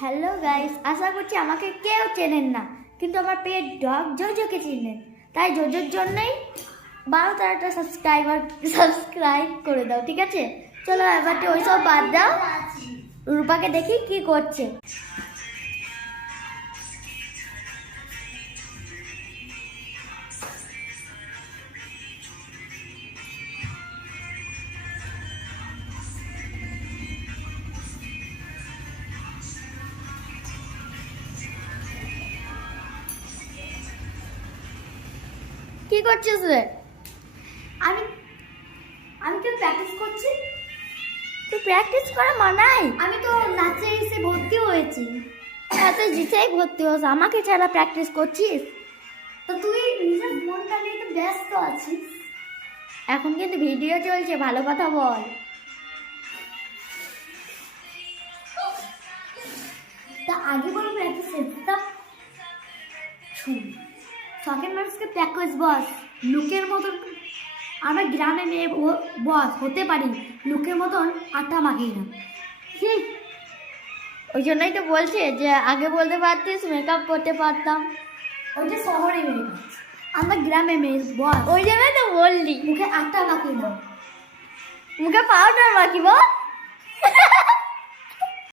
Hello guys, আশা করছি আমাকে কেউ চেনেন না, কিন্তু আমার পেট ডগ জোজোকে চিনেন। তাই জোজোর জন্যই 12-13টা সাবস্ক্রাইব করে দাও, ঠিক আছে? চলো এবারটি ওইসব বাদ দাও, রূপাকে দেখি কি করছে। কি করছিস রে? আমি আমি তো প্র্যাকটিস করছি। তুই প্র্যাকটিস করা মানাই? আমি তো নাচে এসে ভর্তি হয়েছি। হ্যাঁ, তুই জিতেই ভর্তি হস, আমাকে ছাড়া প্র্যাকটিস করছিস? তো তুই নিজের মনটা নিয়ে তো ব্যস্ত আছিস। এখন কিন্তু ভিডিও চলছে, ভালো কথা বল। তা আগে বলো প্র্যাকটিস করতাম। শুন, শখের মানুষকে প্র্যাকটিস বস, লোকের মতন আমরা গ্রামে মেয়ে বস হতে পারি, লোকের মতন আটা মাখি না। ওই জন্যই তো বলছে যে আগে বলতে পারতিস, মেকআপ করতে পারতাম। ওইটা শহরে মেয়ে কাজ, আমরা গ্রামে মেয়ে বস। ওই জন্যই তো বললি মুখে আটা মাখি না, মুখে পাউডার মাখিব।